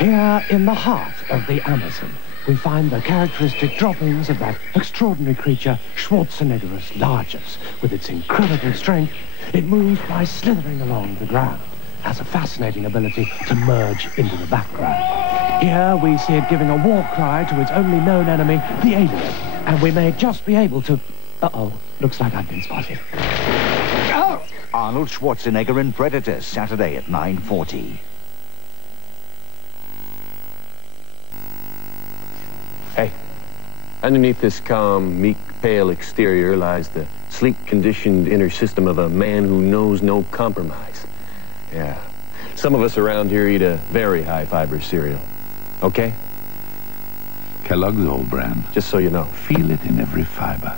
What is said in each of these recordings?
Here, in the heart of the Amazon, we find the characteristic droppings of that extraordinary creature, Schwarzeneggerus largus. With its incredible strength, it moves by slithering along the ground, has a fascinating ability to merge into the background. Here we see it giving a war cry to its only known enemy, the alien, and we may just be able to... Uh-oh, looks like I've been spotted. Oh! Arnold Schwarzenegger in Predator, Saturday at 9:40. Hey, underneath this calm, meek, pale exterior lies the sleek, conditioned inner system of a man who knows no compromise. Yeah. Some of us around here eat a very high-fiber cereal. Okay? Kellogg's All Brand. Just so you know. Feel it in every fiber.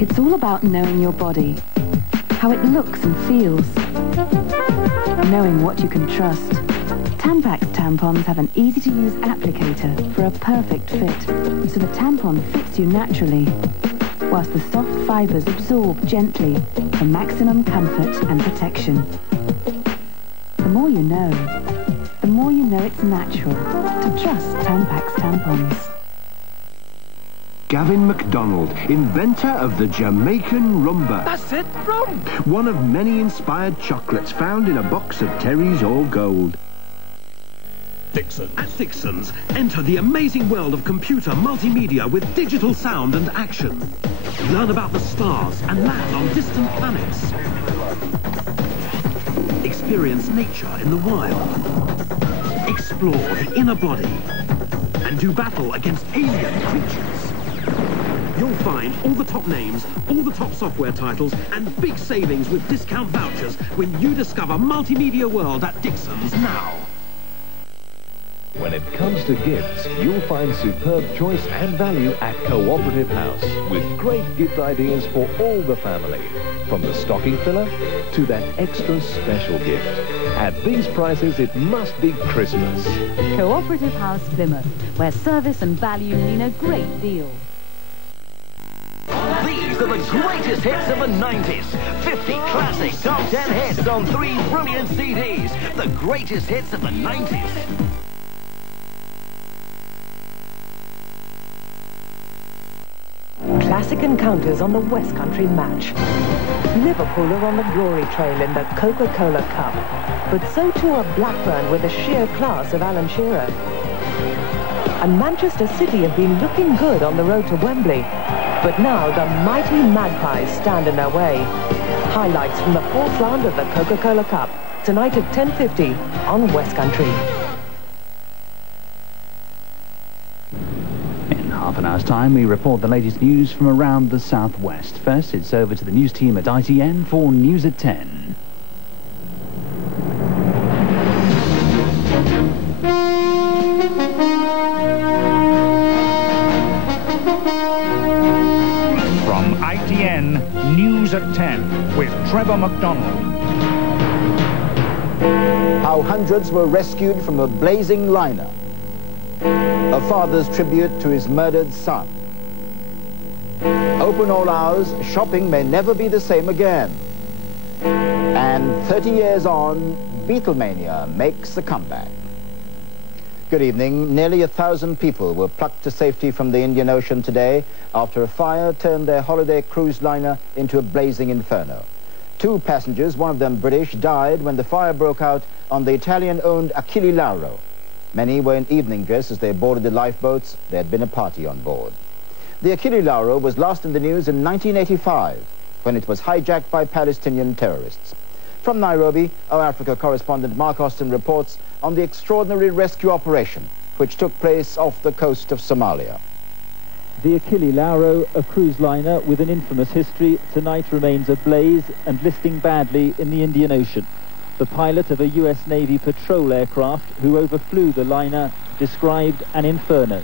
It's all about knowing your body, how it looks and feels, knowing what you can trust. Tampax tampons have an easy-to-use applicator for a perfect fit, so the tampon fits you naturally, whilst the soft fibres absorb gently for maximum comfort and protection. The more you know it's natural to trust Tampax tampons. Gavin MacDonald, inventor of the Jamaican Rumba. That's it, rum! One of many inspired chocolates found in a box of Terry's All Gold. Dixon. At Dixon's, enter the amazing world of computer multimedia with digital sound and action. Learn about the stars and land on distant planets. Experience nature in the wild. Explore the inner body. And do battle against alien creatures. You'll find all the top names, all the top software titles, and big savings with discount vouchers when you discover Multimedia World at Dixon's now. When it comes to gifts, you'll find superb choice and value at Cooperative House, with great gift ideas for all the family. From the stocking filler to that extra special gift. At these prices, it must be Christmas. Cooperative House, Plymouth, where service and value mean a great deal. These are the greatest hits of the 90s. 50 classic top 10 hits on 3 brilliant CDs. The greatest hits of the 90s. Classic encounters on the Westcountry match. Liverpool are on the glory trail in the Coca-Cola Cup, but so too are Blackburn with the sheer class of Alan Shearer. And Manchester City have been looking good on the road to Wembley, but now the mighty Magpies stand in their way. Highlights from the 4th round of the Coca-Cola Cup, tonight at 10:50 on Westcountry. Half an hour's time, we report the latest news from around the southwest. First, it's over to the news team at ITN for News at 10. From ITN, News at 10 with Trevor MacDonald. How hundreds were rescued from a blazing liner. A father's tribute to his murdered son. Open all hours, shopping may never be the same again. And 30 years on, Beatlemania makes a comeback. Good evening. Nearly 1,000 people were plucked to safety from the Indian Ocean today after a fire turned their holiday cruise liner into a blazing inferno. 2 passengers, one of them British, died when the fire broke out on the Italian-owned Achille Lauro. Many were in evening dress as they boarded the lifeboats. There had been a party on board. The Achille Lauro was last in the news in 1985, when it was hijacked by Palestinian terrorists. From Nairobi, our Africa correspondent Mark Austin reports on the extraordinary rescue operation, which took place off the coast of Somalia. The Achille Lauro, a cruise liner with an infamous history, tonight remains ablaze and listing badly in the Indian Ocean. The pilot of a US Navy patrol aircraft who overflew the liner described an inferno.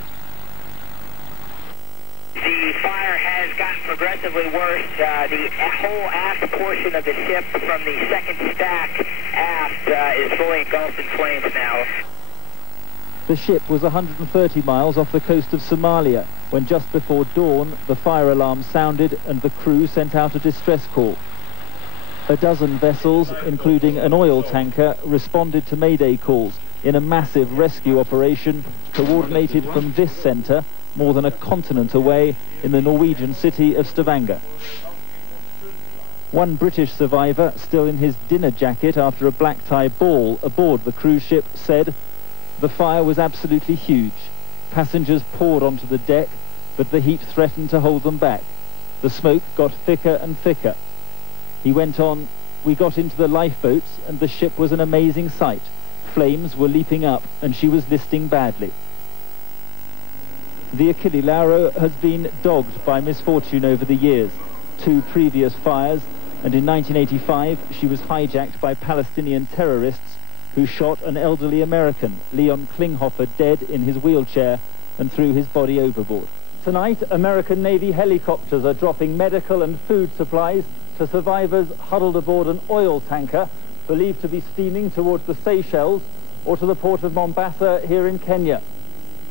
The fire has gotten progressively worse. The whole aft portion of the ship from the second stack aft is fully engulfed in flames now. The ship was 130 miles off the coast of Somalia when just before dawn the fire alarm sounded and the crew sent out a distress call. A dozen vessels, including an oil tanker, responded to Mayday calls in a massive rescue operation coordinated from this centre, more than a continent away, in the Norwegian city of Stavanger. One British survivor, still in his dinner jacket after a black-tie ball aboard the cruise ship, said, "The fire was absolutely huge. Passengers poured onto the deck, but the heat threatened to hold them back. The smoke got thicker and thicker." He went on, "We got into the lifeboats and the ship was an amazing sight. Flames were leaping up and she was listing badly." The Achille Lauro has been dogged by misfortune over the years. 2 previous fires, and in 1985 she was hijacked by Palestinian terrorists who shot an elderly American, Leon Klinghoffer, dead in his wheelchair and threw his body overboard. Tonight, American Navy helicopters are dropping medical and food supplies to survivors huddled aboard an oil tanker believed to be steaming towards the Seychelles or to the port of Mombasa here in Kenya.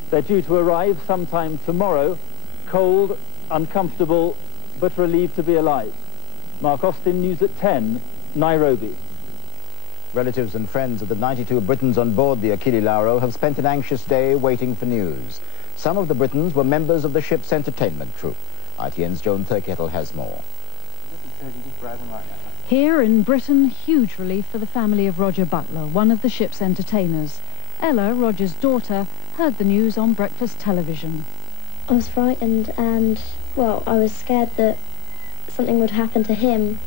They're due to arrive sometime tomorrow, cold, uncomfortable, but relieved to be alive. Mark Austin, News at 10, Nairobi. Relatives and friends of the 92 Britons on board the Achille Lauro have spent an anxious day waiting for news. Some of the Britons were members of the ship's entertainment troupe. ITN's Joan Thurkettle has more. Here in Britain, huge relief for the family of Roger Butler, one of the ship's entertainers. Ella, Roger's daughter, heard the news on breakfast television. I was frightened and, well, I was scared that something would happen to him,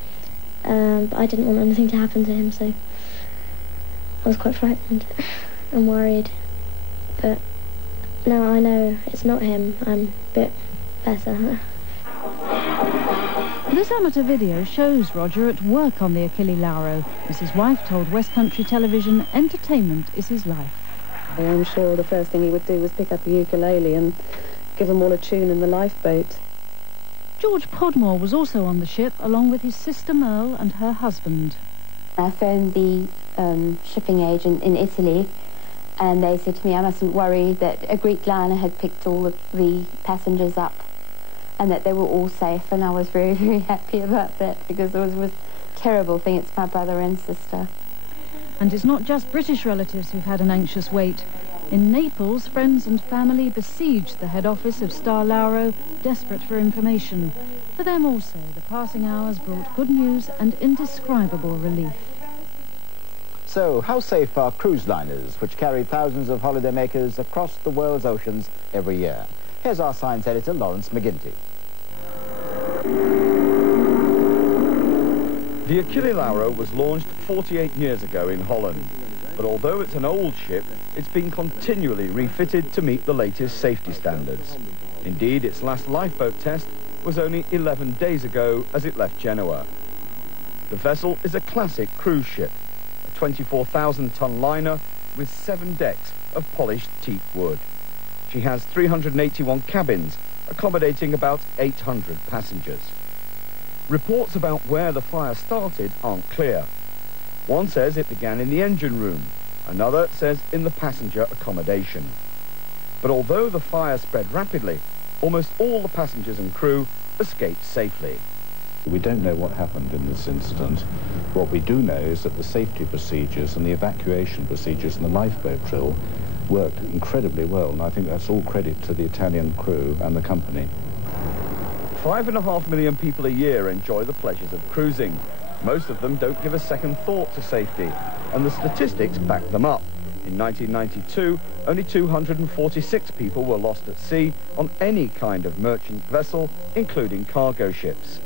but I didn't want anything to happen to him, so I was quite frightened and worried. But now I know it's not him, I'm a bit better. This amateur video shows Roger at work on the Achille Lauro, as his wife told Westcountry television entertainment is his life. I'm sure the first thing he would do was pick up the ukulele and give them all a tune in the lifeboat. George Podmore was also on the ship, along with his sister Merle and her husband. I phoned the shipping agent in Italy, and they said to me I mustn't worry, that a Greek liner had picked all of the passengers up and that they were all safe, and I was very, very happy about that, because it was a terrible thing. It's my brother and sister. And it's not just British relatives who've had an anxious wait. In Naples, friends and family besieged the head office of Star Lauro, desperate for information. For them also, the passing hours brought good news and indescribable relief. So, how safe are cruise liners, which carry thousands of holidaymakers across the world's oceans every year? Here's our science editor, Lawrence McGinty. The Achille Lauro was launched 48 years ago in Holland. But although it's an old ship, it's been continually refitted to meet the latest safety standards. Indeed, its last lifeboat test was only 11 days ago as it left Genoa. The vessel is a classic cruise ship, a 24,000-ton liner with 7 decks of polished teak wood. She has 381 cabins, accommodating about 800 passengers. Reports about where the fire started aren't clear. One says it began in the engine room, another says in the passenger accommodation. But although the fire spread rapidly, almost all the passengers and crew escaped safely. We don't know what happened in this incident. What we do know is that the safety procedures and the evacuation procedures and the lifeboat drill worked incredibly well, and I think that's all credit to the Italian crew and the company. 5.5 million people a year enjoy the pleasures of cruising. Most of them don't give a second thought to safety, and the statistics back them up. In 1992, only 246 people were lost at sea on any kind of merchant vessel, including cargo ships.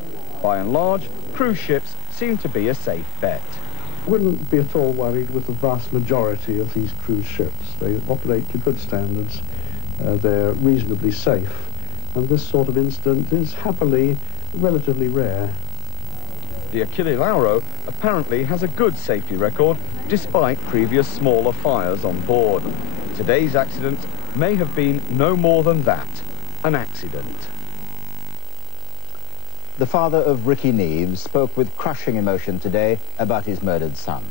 By and large, cruise ships seem to be a safe bet. Wouldn't be at all worried with the vast majority of these cruise ships. They operate to good standards, they're reasonably safe, and this sort of incident is happily relatively rare. The Achille Lauro apparently has a good safety record despite previous smaller fires on board. Today's accident may have been no more than that, an accident. The father of Ricky Neves spoke with crushing emotion today about his murdered son.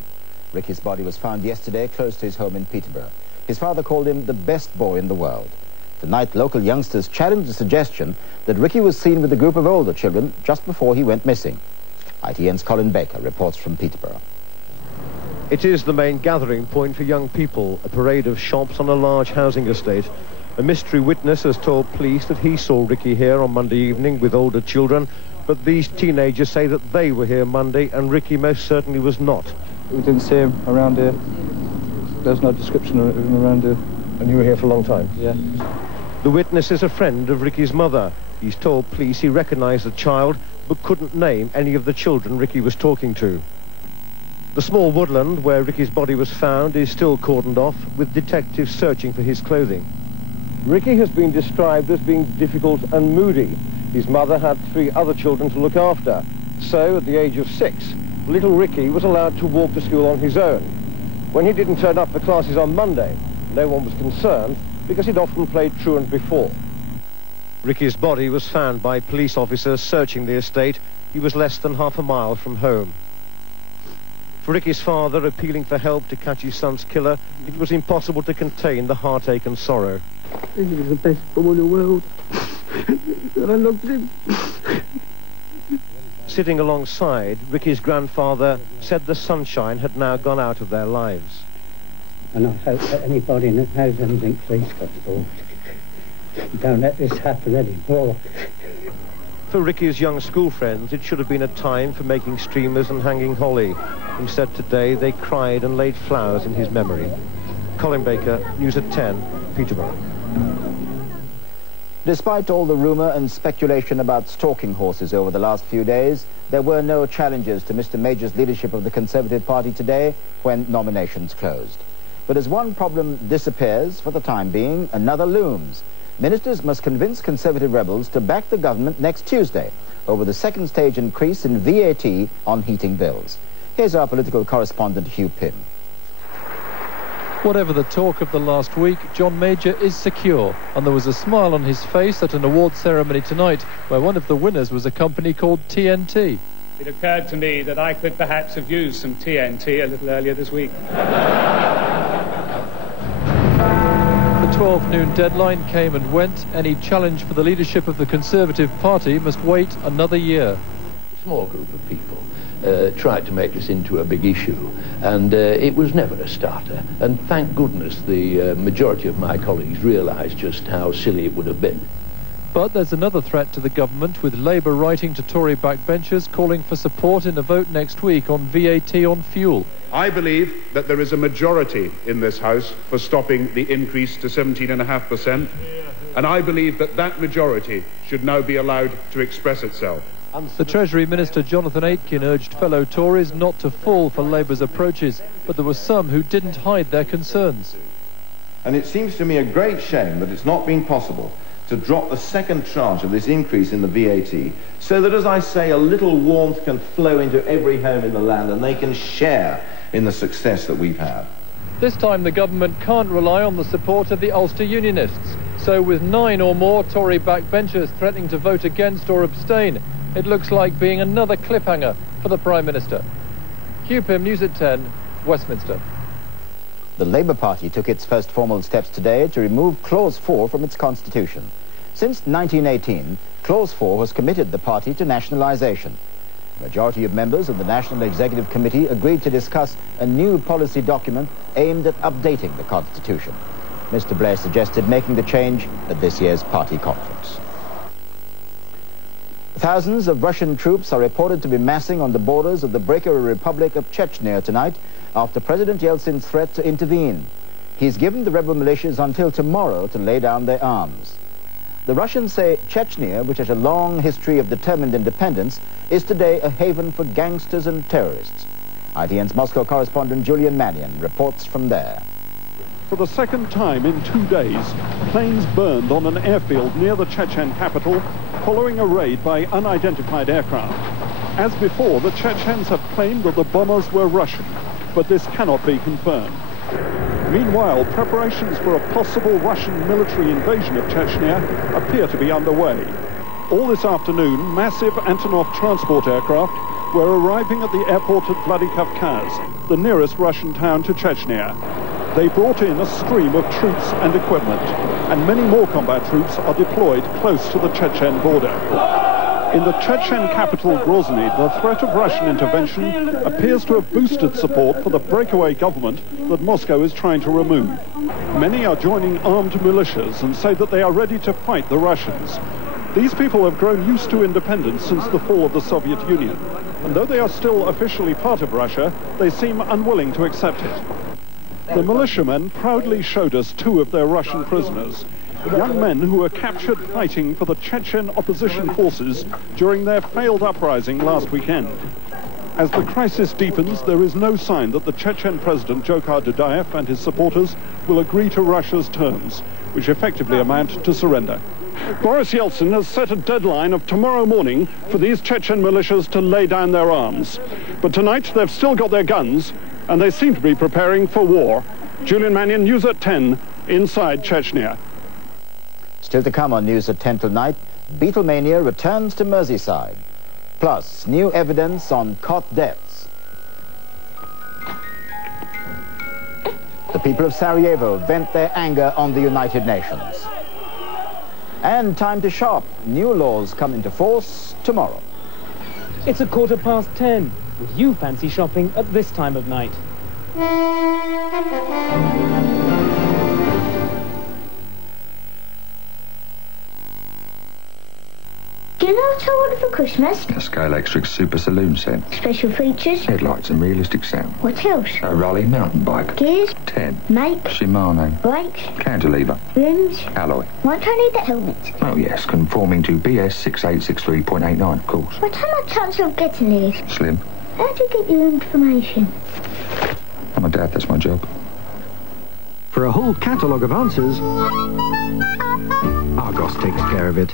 Ricky's body was found yesterday close to his home in Peterborough. His father called him the best boy in the world. Tonight, local youngsters challenged the suggestion that Ricky was seen with a group of older children just before he went missing. ITN's Colin Baker reports from Peterborough. It is the main gathering point for young people, a parade of shops on a large housing estate. A mystery witness has told police that he saw Ricky here on Monday evening with older children, but these teenagers say that they were here Monday and Ricky most certainly was not. We didn't see him around here. There's no description of him around here. And you were here for a long time? Yeah. The witness is a friend of Ricky's mother. He's told police he recognised the child, but couldn't name any of the children Ricky was talking to. The small woodland where Ricky's body was found is still cordoned off, with detectives searching for his clothing. Ricky has been described as being difficult and moody. His mother had 3 other children to look after. So, at the age of 6, little Ricky was allowed to walk to school on his own. When he didn't turn up for classes on Monday, no one was concerned because he'd often played truant before. Ricky's body was found by police officers searching the estate. He was less than half a mile from home. For Ricky's father, appealing for help to catch his son's killer, it was impossible to contain the heartache and sorrow. He was the best boy in the world, and I loved him. Sitting alongside, Ricky's grandfather said the sunshine had now gone out of their lives. And I hope that anybody that knows anything, please get involved. Don't let this happen anymore. For Ricky's young school friends, it should have been a time for making streamers and hanging holly. Instead, today, they cried and laid flowers in his memory. Colin Baker, News at 10, Peterborough. Despite all the rumour and speculation about stalking horses over the last few days, there were no challenges to Mr. Major's leadership of the Conservative Party today when nominations closed. But as one problem disappears, for the time being, another looms. Ministers must convince Conservative rebels to back the government next Tuesday over the second stage increase in VAT on heating bills. Here's our political correspondent, Hugh Pym. Whatever the talk of the last week, John Major is secure, and there was a smile on his face at an award ceremony tonight where one of the winners was a company called TNT. It occurred to me that I could perhaps have used some TNT a little earlier this week. The 12 noon deadline came and went. Any challenge for the leadership of the Conservative Party must wait another year. A small group of people tried to make this into a big issue, and it was never a starter. And thank goodness the majority of my colleagues realised just how silly it would have been. But there's another threat to the government, with Labour writing to Tory backbenchers calling for support in a vote next week on VAT on fuel. I believe that there is a majority in this House for stopping the increase to 17.5%, and I believe that that majority should now be allowed to express itself. The Treasury Minister Jonathan Aitken urged fellow Tories not to fall for Labour's approaches, but there were some who didn't hide their concerns. And it seems to me a great shame that it's not been possible to drop the second tranche of this increase in the VAT, so that, as I say, a little warmth can flow into every home in the land and they can share in the success that we've had. This time the government can't rely on the support of the Ulster Unionists. So with 9 or more Tory backbenchers threatening to vote against or abstain, it looks like being another cliffhanger for the Prime Minister. Hugh Pym, News at 10, Westminster. The Labour Party took its first formal steps today to remove Clause 4 from its constitution. Since 1918, Clause 4 has committed the party to nationalisation. The majority of members of the National Executive Committee agreed to discuss a new policy document aimed at updating the constitution. Mr. Blair suggested making the change at this year's party conference. Thousands of Russian troops are reported to be massing on the borders of the breakaway Republic of Chechnya tonight after President Yeltsin's threat to intervene. He's given the rebel militias until tomorrow to lay down their arms. The Russians say Chechnya, which has a long history of determined independence, is today a haven for gangsters and terrorists. ITN's Moscow correspondent Julian Mannion reports from there. For the second time in 2 days, planes burned on an airfield near the Chechen capital following a raid by unidentified aircraft. As before, the Chechens have claimed that the bombers were Russian, but this cannot be confirmed. Meanwhile, preparations for a possible Russian military invasion of Chechnya appear to be underway. All this afternoon, massive Antonov transport aircraft were arriving at the airport at Vladikavkaz, the nearest Russian town to Chechnya. They brought in a stream of troops and equipment, and many more combat troops are deployed close to the Chechen border. In the Chechen capital Grozny, the threat of Russian intervention appears to have boosted support for the breakaway government that Moscow is trying to remove. Many are joining armed militias and say that they are ready to fight the Russians. These people have grown used to independence since the fall of the Soviet Union, and though they are still officially part of Russia, they seem unwilling to accept it. The militiamen proudly showed us 2 of their Russian prisoners, young men who were captured fighting for the Chechen opposition forces during their failed uprising last weekend. As the crisis deepens, there is no sign that the Chechen president Jokhar Dudayev and his supporters will agree to Russia's terms, which effectively amount to surrender. Boris Yeltsin has set a deadline of tomorrow morning for these Chechen militias to lay down their arms. But tonight they've still got their guns, and they seem to be preparing for war. Julian Mannion, News at 10, inside Chechnya. Still to come on News at 10 tonight, Beatlemania returns to Merseyside. Plus, new evidence on cot deaths. The people of Sarajevo vent their anger on the United Nations. And time to shop. New laws come into force tomorrow. It's 10:15. Would you fancy shopping at this time of night? Do you know what I wanted for Christmas? A scale electric super saloon set. Special features? Headlights and realistic sound. What else? A Raleigh mountain bike. Gears? 10. Make? Shimano. Brakes? Cantilever. Rims? Alloy. Why don't I need the helmet? Oh yes, conforming to BS 6863.89, of course. What's my chance of getting these? Slim. How do you get your information? I'm a dad, that's my job. For a whole catalogue of answers, Argos takes care of it.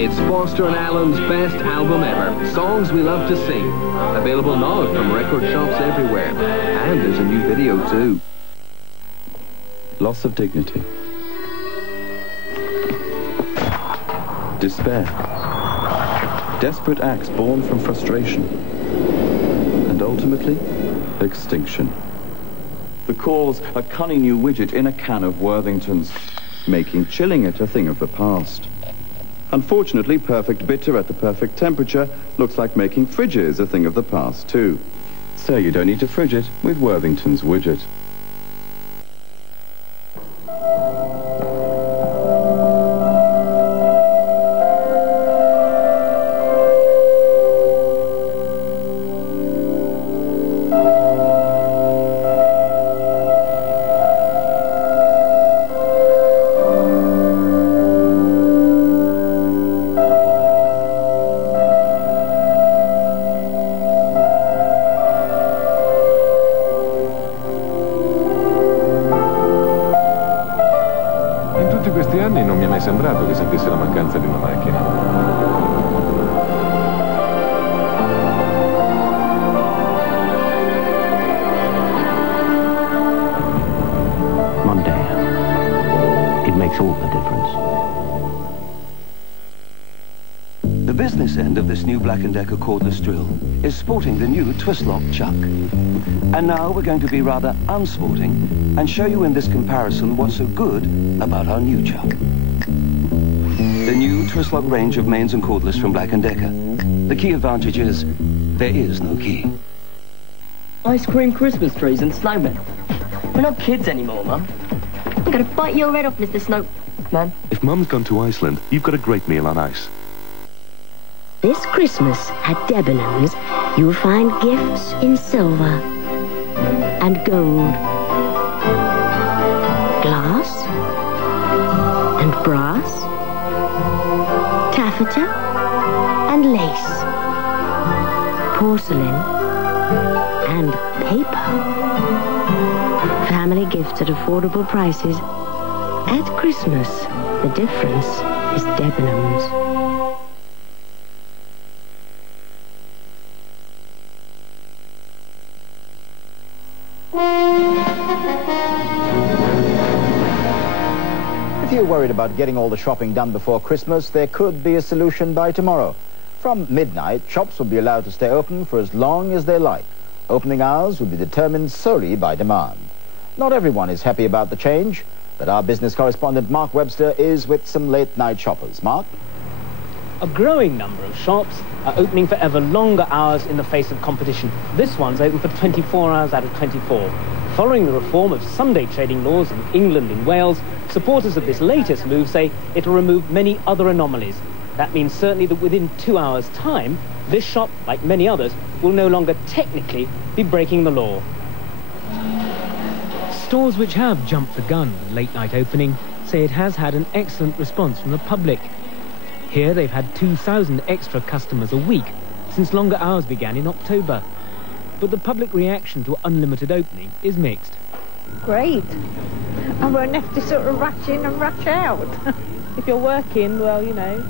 It's Foster and Allen's best album ever. Songs we love to sing. Available now from record shops everywhere. And there's a new video too. Loss of dignity. Despair. Desperate acts born from frustration. And ultimately, extinction. The cause, a cunning new widget in a can of Worthingtons, making chilling it a thing of the past. Unfortunately, perfect bitter at the perfect temperature looks like making fridges a thing of the past, too. So you don't need to fridge it with Worthington's widget. Sembrato che sentisse la mancanza di una macchina. Mondeo. It makes all the difference. The business end of this new Black & Decker cordless drill is sporting the new twist-lock chuck. And now we're going to be rather unsporting and show you in this comparison what's so good about our new chuck. The new twist-lock range of mains and cordless from Black & Decker. The key advantage is there is no key. Ice cream Christmas trees and snowmen. We're not kids anymore, Mum. I'm going to bite your head off, Mr. Snowman. If Mum's gone to Iceland, you've got a great meal on ice. This Christmas at Debenhams, you'll find gifts in silver and gold, glass and brass, taffeta and lace, porcelain and paper. Family gifts at affordable prices. At Christmas, the difference is Debenhams. If you're worried about getting all the shopping done before Christmas, there could be a solution by tomorrow. From midnight, shops will be allowed to stay open for as long as they like. Opening hours will be determined solely by demand. Not everyone is happy about the change. But our business correspondent Mark Webster is with some late-night shoppers. Mark? A growing number of shops are opening for ever longer hours in the face of competition. This one's open for 24 hours out of 24. Following the reform of Sunday trading laws in England and Wales, supporters of this latest move say it'll remove many other anomalies. That means certainly that within 2 hours' time, this shop, like many others, will no longer technically be breaking the law. Stores which have jumped the gun with late-night opening say it has had an excellent response from the public. Here they've had 2,000 extra customers a week since longer hours began in October. But the public reaction to unlimited opening is mixed. Great. I won't have to sort of rush in and rush out. If you're working, well, you know,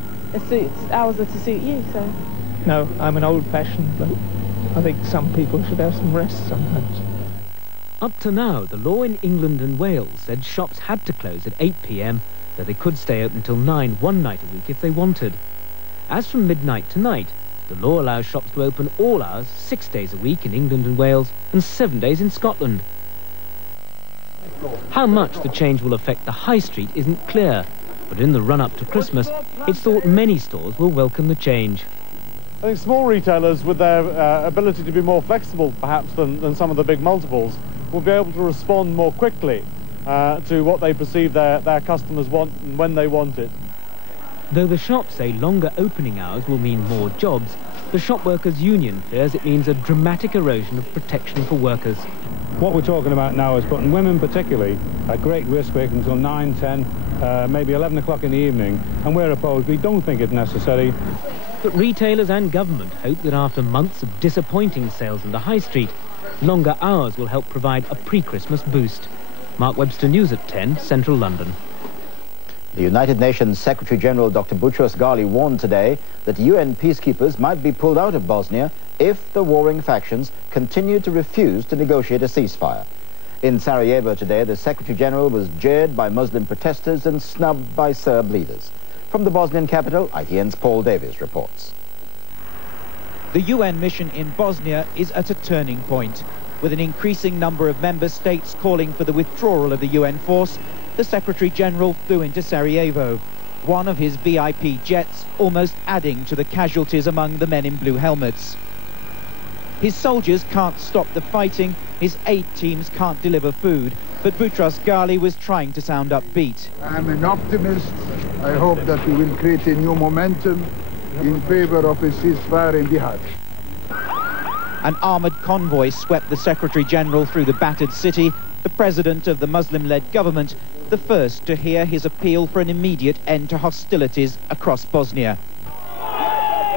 hours are to suit you, so... No, I'm an old-fashioned bloke. I think some people should have some rest sometimes. Up to now, the law in England and Wales said shops had to close at 8 p.m, though they could stay open till 9 one night a week if they wanted. As from midnight tonight, the law allows shops to open all hours 6 days a week in England and Wales and 7 days in Scotland. How much the change will affect the high street isn't clear, but in the run-up to Christmas, it's thought many stores will welcome the change. I think small retailers, with their ability to be more flexible perhaps than some of the big multiples, will be able to respond more quickly to what they perceive their customers want and when they want it. Though the shops say longer opening hours will mean more jobs, the Shop Workers' Union fears it means a dramatic erosion of protection for workers. What we're talking about now is putting women particularly at great risk working until 9, 10, maybe 11 o'clock in the evening, and we're opposed. We don't think it's necessary. But retailers and government hope that after months of disappointing sales in the high street, longer hours will help provide a pre-Christmas boost. Mark Webster, News at 10, Central London. The United Nations Secretary-General Dr. Boutros Ghali warned today that UN peacekeepers might be pulled out of Bosnia if the warring factions continue to refuse to negotiate a ceasefire. In Sarajevo today, the Secretary-General was jeered by Muslim protesters and snubbed by Serb leaders. From the Bosnian capital, ITN's Paul Davies reports. The UN mission in Bosnia is at a turning point. With an increasing number of member states calling for the withdrawal of the UN force, the Secretary-General flew into Sarajevo, one of his VIP jets almost adding to the casualties among the men in blue helmets. His soldiers can't stop the fighting, his aid teams can't deliver food, but Boutros Ghali was trying to sound upbeat. I'm an optimist. I hope that we will create a new momentum in favor of a ceasefire in Bihar. An armoured convoy swept the Secretary-General through the battered city, the president of the Muslim-led government, the first to hear his appeal for an immediate end to hostilities across Bosnia.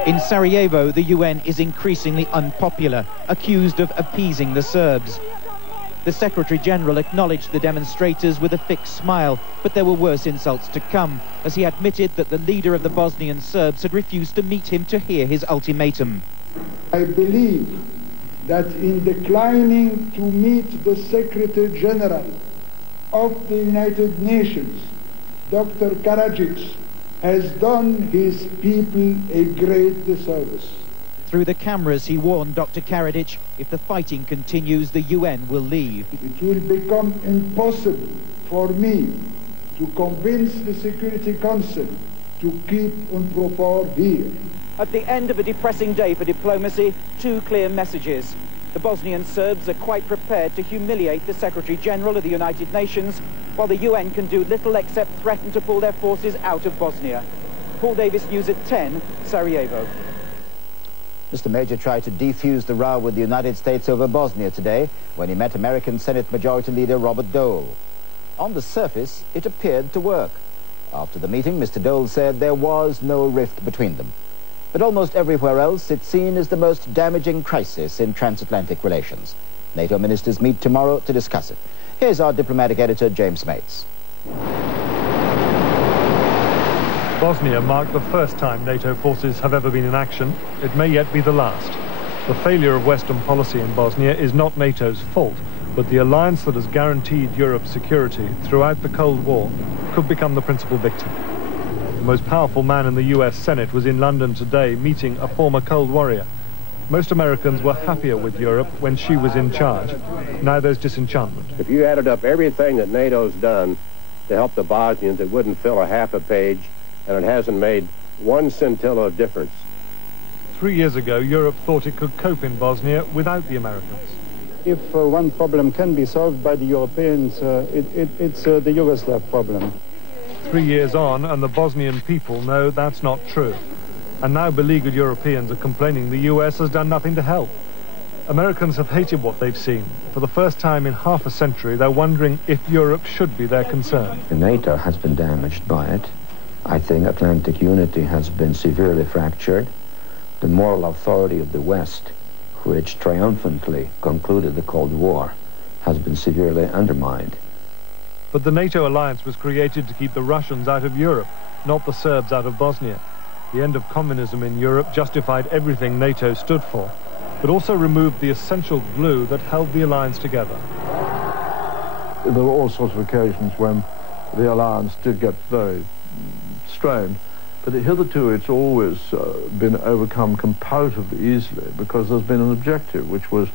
In Sarajevo, the UN is increasingly unpopular, accused of appeasing the Serbs. The Secretary-General acknowledged the demonstrators with a thick smile, but there were worse insults to come, as he admitted that the leader of the Bosnian Serbs had refused to meet him to hear his ultimatum. I believe that in declining to meet the Secretary-General of the United Nations, Dr. Karadzic has done his people a great disservice. Through the cameras, he warned Dr. Karadzic, if the fighting continues, the UN will leave. It will become impossible for me to convince the Security Council to keep UNPROFOR here. At the end of a depressing day for diplomacy, two clear messages. The Bosnian Serbs are quite prepared to humiliate the Secretary-General of the United Nations, while the UN can do little except threaten to pull their forces out of Bosnia. Paul Davies, News at 10, Sarajevo. Mr. Major tried to defuse the row with the United States over Bosnia today when he met American Senate Majority Leader Robert Dole. On the surface, it appeared to work. After the meeting, Mr. Dole said there was no rift between them. But almost everywhere else, it's seen as the most damaging crisis in transatlantic relations. NATO ministers meet tomorrow to discuss it. Here's our diplomatic editor, James Mates. Bosnia marked the first time NATO forces have ever been in action. It may yet be the last. The failure of Western policy in Bosnia is not NATO's fault, but the alliance that has guaranteed Europe's security throughout the Cold War could become the principal victim. The most powerful man in the US Senate was in London today meeting a former Cold Warrior. Most Americans were happier with Europe when she was in charge. Now there's disenchantment. If you added up everything that NATO's done to help the Bosnians, it wouldn't fill a half a page, and it hasn't made one scintilla of difference. 3 years ago, Europe thought it could cope in Bosnia without the Americans. If one problem can be solved by the Europeans, it's the Yugoslav problem. 3 years on, and the Bosnian people know that's not true. And now beleaguered Europeans are complaining the US has done nothing to help. Americans have hated what they've seen. For the first time in half a century, they're wondering if Europe should be their concern. NATO has been damaged by it. I think Atlantic unity has been severely fractured. The moral authority of the West, which triumphantly concluded the Cold War, has been severely undermined. But the NATO alliance was created to keep the Russians out of Europe, not the Serbs out of Bosnia. The end of communism in Europe justified everything NATO stood for, but also removed the essential glue that held the alliance together. There were all sorts of occasions when the alliance did get very strained, but hitherto it's always been overcome comparatively easily because there's been an objective, which was,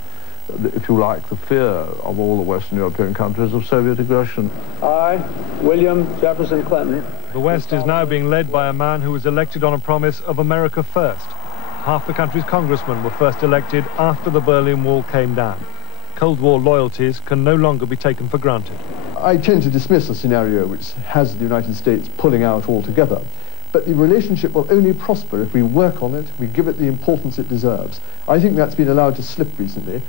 if you like, the fear of all the Western European countries of Soviet aggression. I, William Jefferson Clinton. The West is now being led by a man who was elected on a promise of America first. Half the country's congressmen were first elected after the Berlin Wall came down. Cold War loyalties can no longer be taken for granted. I tend to dismiss a scenario which has the United States pulling out altogether. But the relationship will only prosper if we work on it, we give it the importance it deserves. I think that's been allowed to slip recently.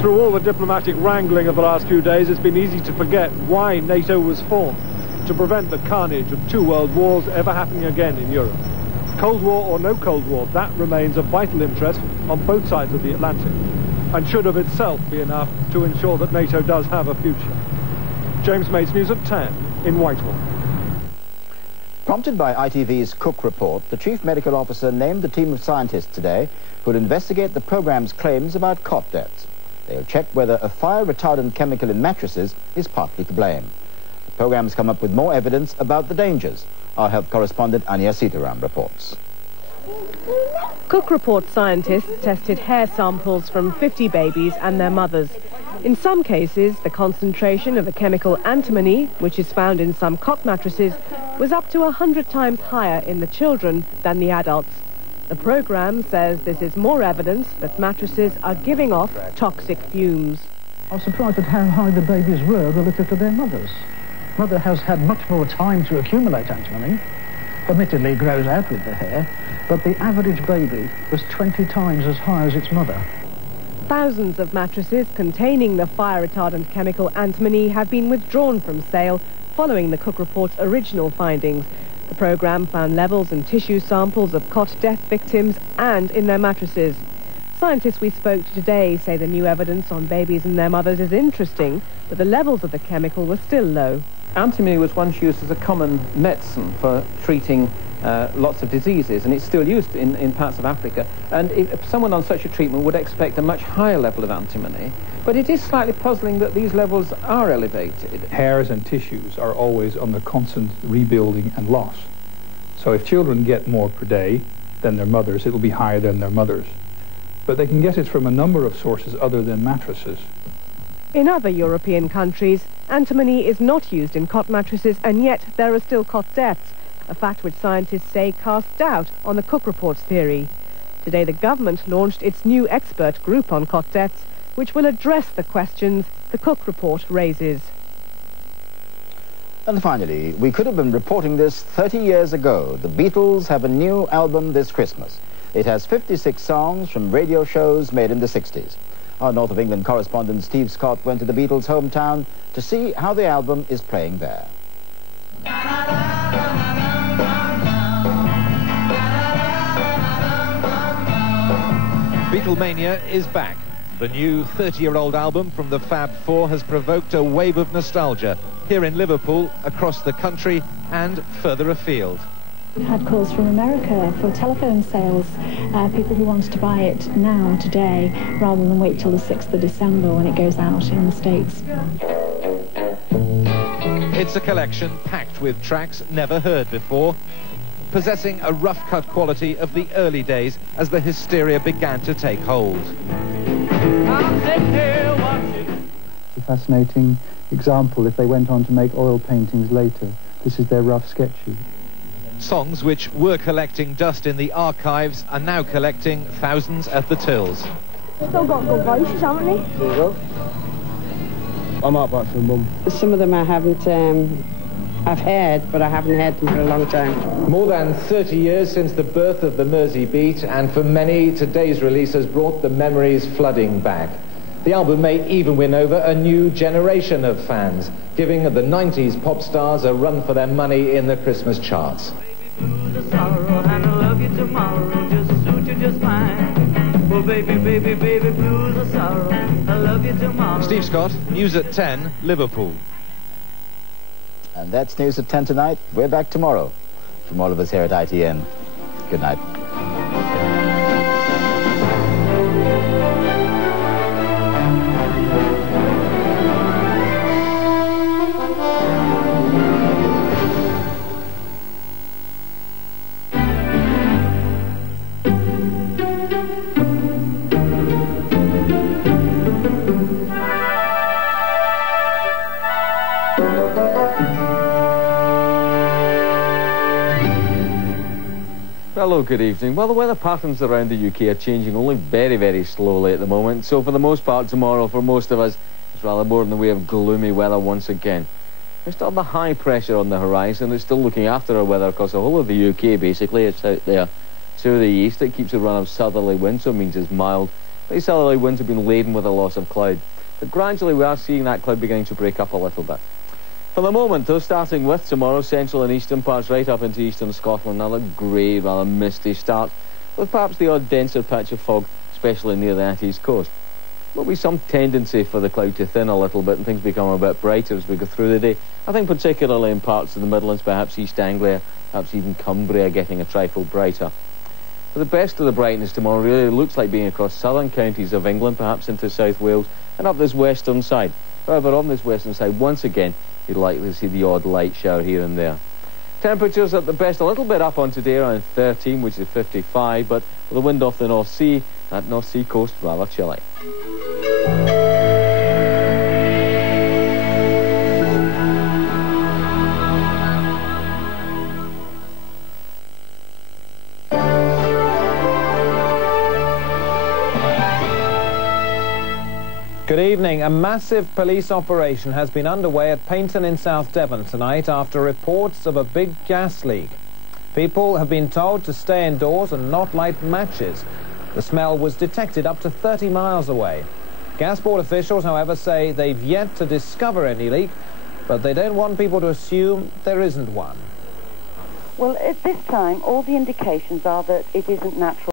Through all the diplomatic wrangling of the last few days, it's been easy to forget why NATO was formed, to prevent the carnage of 2 world wars ever happening again in Europe. Cold War or no Cold War, that remains of vital interest on both sides of the Atlantic, and should of itself be enough to ensure that NATO does have a future. James Mates, News at 10 in Whitehall. Prompted by ITV's Cook report, the Chief Medical Officer named a team of scientists today who will investigate the programme's claims about cot deaths. They'll check whether a fire-retardant chemical in mattresses is partly to blame. The programme's come up with more evidence about the dangers. Our health correspondent Anya Sitaram reports. Cook report scientists tested hair samples from 50 babies and their mothers. In some cases, the concentration of the chemical antimony, which is found in some cot mattresses, was up to 100 times higher in the children than the adults. The programme says this is more evidence that mattresses are giving off toxic fumes. I was surprised at how high the babies were relative to their mothers. Mother has had much more time to accumulate antimony. Admittedly, it grows out with the hair, but the average baby was 20 times as high as its mother. Thousands of mattresses containing the fire-retardant chemical antimony have been withdrawn from sale following the Cook report's original findings. The programme found levels in tissue samples of cot death victims and in their mattresses. Scientists we spoke to today say the new evidence on babies and their mothers is interesting, but the levels of the chemical were still low. Antimony was once used as a common medicine for treating lots of diseases, and it's still used in parts of Africa. And if someone on such a treatment would expect a much higher level of antimony, but it is slightly puzzling that these levels are elevated. Hairs and tissues are always under constant rebuilding and loss. So if children get more per day than their mothers, it will be higher than their mothers. But they can get it from a number of sources other than mattresses. In other European countries, antimony is not used in cot mattresses, and yet there are still cot deaths, a fact which scientists say casts doubt on the Cook report's theory. Today the government launched its new expert group on cot deaths, which will address the questions the Cook report raises. And finally, we could have been reporting this 30 years ago. The Beatles have a new album this Christmas. It has 56 songs from radio shows made in the 60s. Our North of England correspondent Steve Scott went to the Beatles' hometown to see how the album is playing there. Beatlemania is back. The new 30-year-old album from the Fab Four has provoked a wave of nostalgia here in Liverpool, across the country and further afield. We've had calls from America for telephone sales, people who wanted to buy it now, today, rather than wait till the 6th of December when it goes out in the States. It's a collection packed with tracks never heard before, possessing a rough-cut quality of the early days as the hysteria began to take hold. A fascinating example if they went on to make oil paintings later. This is their rough sketch sheet. Songs which were collecting dust in the archives are now collecting thousands at the tills. Still got good voices, haven't they? There you go. I might buy some, Mum. Some of them I haven't, I've heard, but I haven't heard them for a long time. More than 30 years since the birth of the Mersey Beat, and for many, today's release has brought the memories flooding back. The album may even win over a new generation of fans, giving the 90s pop stars a run for their money in the Christmas charts. Steve Scott, News at 10, Liverpool. And that's News at 10 tonight. We're back tomorrow. From all of us here at ITN, good night. Hello, good evening. Well, the weather patterns around the UK are changing only very, very slowly at the moment. So for the most part tomorrow, for most of us, it's rather more in the way of gloomy weather once again. There's still the high pressure on the horizon. It's still looking after our weather across the whole of the UK, basically. It's out there to the east. It keeps a run of southerly winds, so it means it's mild. These southerly winds have been laden with a loss of cloud. But gradually we are seeing that cloud beginning to break up a little bit. For the moment, though, starting with tomorrow, central and eastern parts right up into eastern Scotland, another grey, rather misty start, with perhaps the odd denser patch of fog, especially near that east coast. There'll be some tendency for the cloud to thin a little bit and things become a bit brighter as we go through the day. I think particularly in parts of the Midlands, perhaps East Anglia, perhaps even Cumbria getting a trifle brighter. For the best of the brightness tomorrow really looks like being across southern counties of England, perhaps into South Wales, and up this western side. However, on this western side, once again, you'd likely to see the odd light shower here and there. Temperatures at the best a little bit up on today, around 13, which is 55, but with the wind off the North Sea, that North Sea coast rather chilly. Good evening. A massive police operation has been underway at Paynton in South Devon tonight after reports of a big gas leak. People have been told to stay indoors and not light matches. The smell was detected up to 30 miles away. Gas board officials, however, say they've yet to discover any leak, but they don't want people to assume there isn't one. Well, at this time, all the indications are that it isn't natural.